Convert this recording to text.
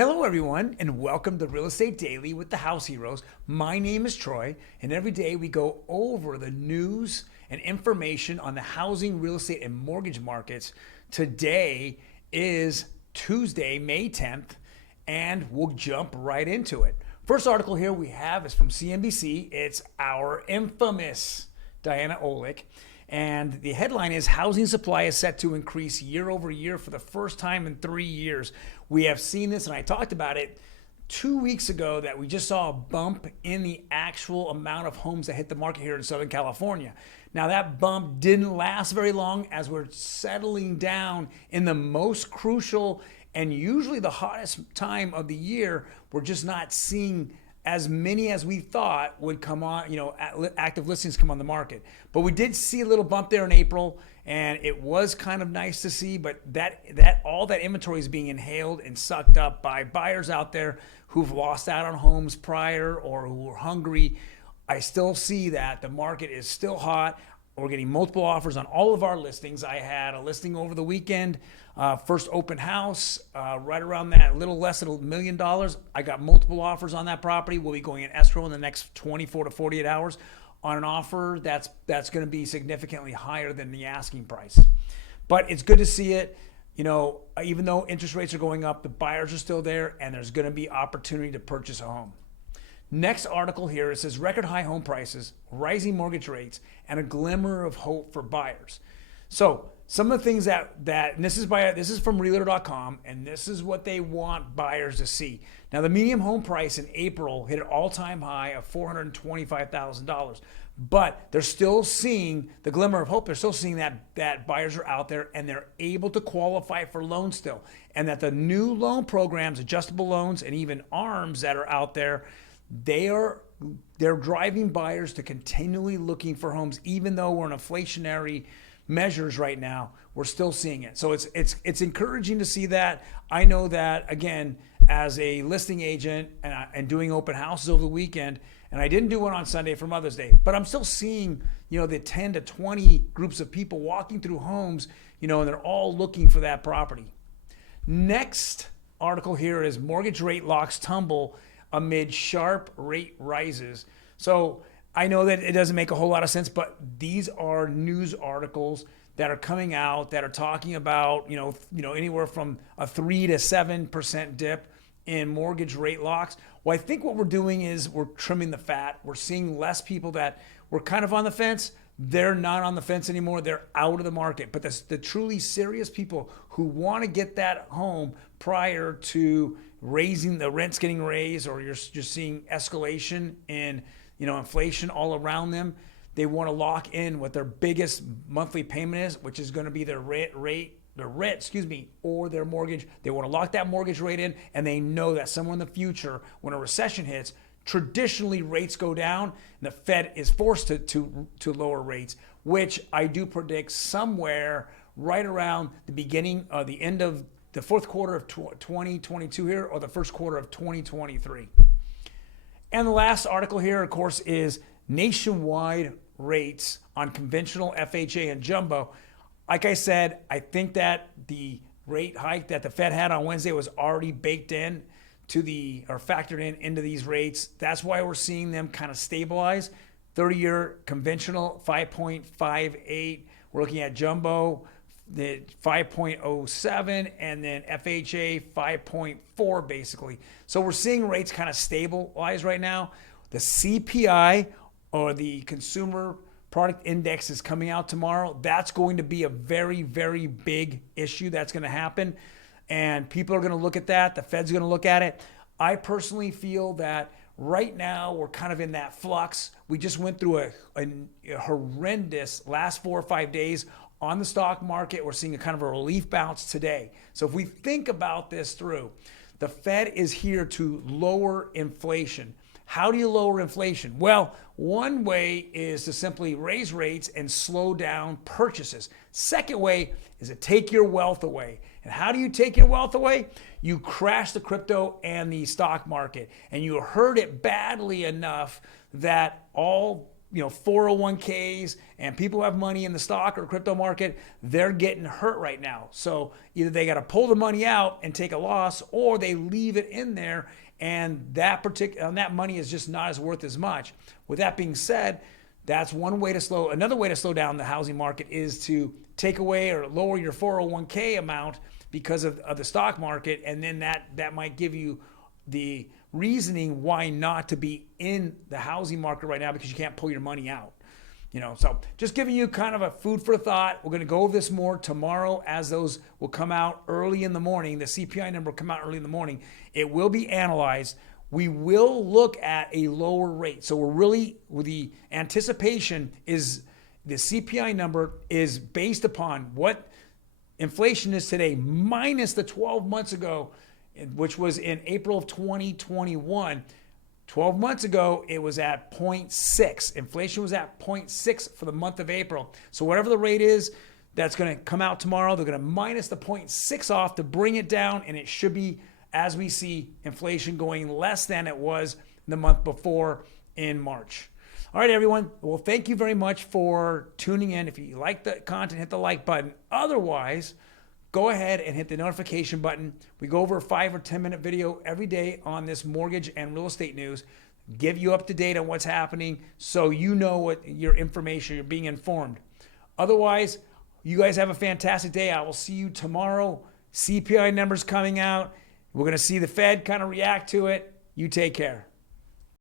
Hello, everyone, and welcome to Real Estate Daily with the House Heroes. My name is Troy, and every day we go over the news and information on the housing, real estate, and mortgage markets. Today is Tuesday, May 10th, and we'll jump right into it. First article here we have is from CNBC. It's our infamous Diana Olick. And the headline is housing supply is set to increase year over year for the first time in 3 years. We have seen this, and I talked about it 2 weeks ago, that we just saw a bump in the actual amount of homes that hit the market here in Southern California. Now, that bump didn't last very long as we're settling down in the most crucial and usually the hottest time of the year. We're just not seeing as many as we thought would come on, active listings come on the market. But we did see a little bump there in April, and it was kind of nice to see, but that all that inventory is being inhaled and sucked up by buyers out there who've lost out on homes prior or who are hungry. I still see that the market is still hot. We're getting multiple offers on all of our listings. I had a listing over the weekend, first open house, right around that, a little less than $1 million. I got multiple offers on that property. We'll be going in escrow in the next 24 to 48 hours on an offer that's going to be significantly higher than the asking price. But it's good to see it. Even though interest rates are going up, the buyers are still there, and there's going to be opportunity to purchase a home. Next article here, it says record high home prices, rising mortgage rates, and a glimmer of hope for buyers. So some of the things that and this is from realtor.com, and this is what they want buyers to see. Now, the median home price in April hit an all-time high of $425,000, but they're still seeing the glimmer of hope. They're still seeing that buyers are out there and they're able to qualify for loans still, and that the new loan programs, adjustable loans, and even ARMs that are out there, they're driving buyers to continually looking for homes. Even though we're in inflationary measures right now, we're still seeing it. So it's encouraging to see that. I know that, again, as a listing agent and doing open houses over the weekend, and I didn't do one on Sunday for Mother's Day, but I'm still seeing the 10 to 20 groups of people walking through homes, and they're all looking for that property. Next article here is mortgage rate locks tumble amid sharp rate rises. So I know that it doesn't make a whole lot of sense, but these are news articles that are coming out that are talking about, anywhere from a 3 to 7% dip in mortgage rate locks. Well, I think what we're doing is we're trimming the fat. We're seeing less people that were kind of on the fence. They're not on the fence anymore. They're out of the market. But the truly serious people who want to get that home prior to raising the rents getting raised, or you're just seeing escalation in inflation all around them, they want to lock in what their biggest monthly payment is, which is going to be their rent, or their mortgage. They want to lock that mortgage rate in, and they know that somewhere in the future, when a recession hits, traditionally rates go down, and the Fed is forced to lower rates, which I do predict somewhere right around the beginning or the end of the fourth quarter of 2022 here, or the first quarter of 2023. And the last article here, of course, is nationwide rates on conventional FHA and jumbo. Like I said, I think that the rate hike that the Fed had on Wednesday was already baked in or factored into these rates. That's why we're seeing them kind of stabilize. 30-year conventional 5.58. We're looking at jumbo the 5.07, and then FHA 5.4 basically. So we're seeing rates kind of stabilize right now. The CPI, or the Consumer Product Index, is coming out tomorrow. That's going to be a very, very big issue that's going to happen. And people are going to look at that. The Fed's going to look at it. I personally feel that right now we're kind of in that flux. We just went through a horrendous last 4 or 5 days on the stock market. We're seeing a kind of a relief bounce today. So if we think about this through, the Fed is here to lower inflation. How do you lower inflation? Well, one way is to simply raise rates and slow down purchases. Second way is to take your wealth away. And how do you take your wealth away? You crash the crypto and the stock market. And you hurt it badly enough that all 401ks and people who have money in the stock or crypto market, they're getting hurt right now. So either they got to pull the money out and take a loss, or they leave it in there and that money is just not as worth as much. With that being said, that's another way to slow down the housing market is to take away or lower your 401k amount because of the stock market, and then that might give you the reasoning why not to be in the housing market right now, because you can't pull your money out. So just giving you kind of a food for thought. We're going to go over this more tomorrow as those will come out early in the morning. The CPI number will come out early in the morning. It will be analyzed. We will look at a lower rate. So with the anticipation is the CPI number is based upon what inflation is today minus the 12 months ago, which was in April of 2021. 12 months ago, it was at 0.6. Inflation was at 0.6 for the month of April. So whatever the rate is, that's going to come out tomorrow. They're going to minus the 0.6 off to bring it down, and it should be, as we see inflation going less than it was the month before in March. All right, everyone. Well, thank you very much for tuning in. If you like the content, hit the like button. Otherwise, go ahead and hit the notification button. We go over a 5 or 10 minute video every day on this mortgage and real estate news, give you up to date on what's happening so you know what your information, you're being informed. Otherwise, you guys have a fantastic day. I will see you tomorrow. CPI numbers coming out. We're going to see the Fed kind of react to it. You take care.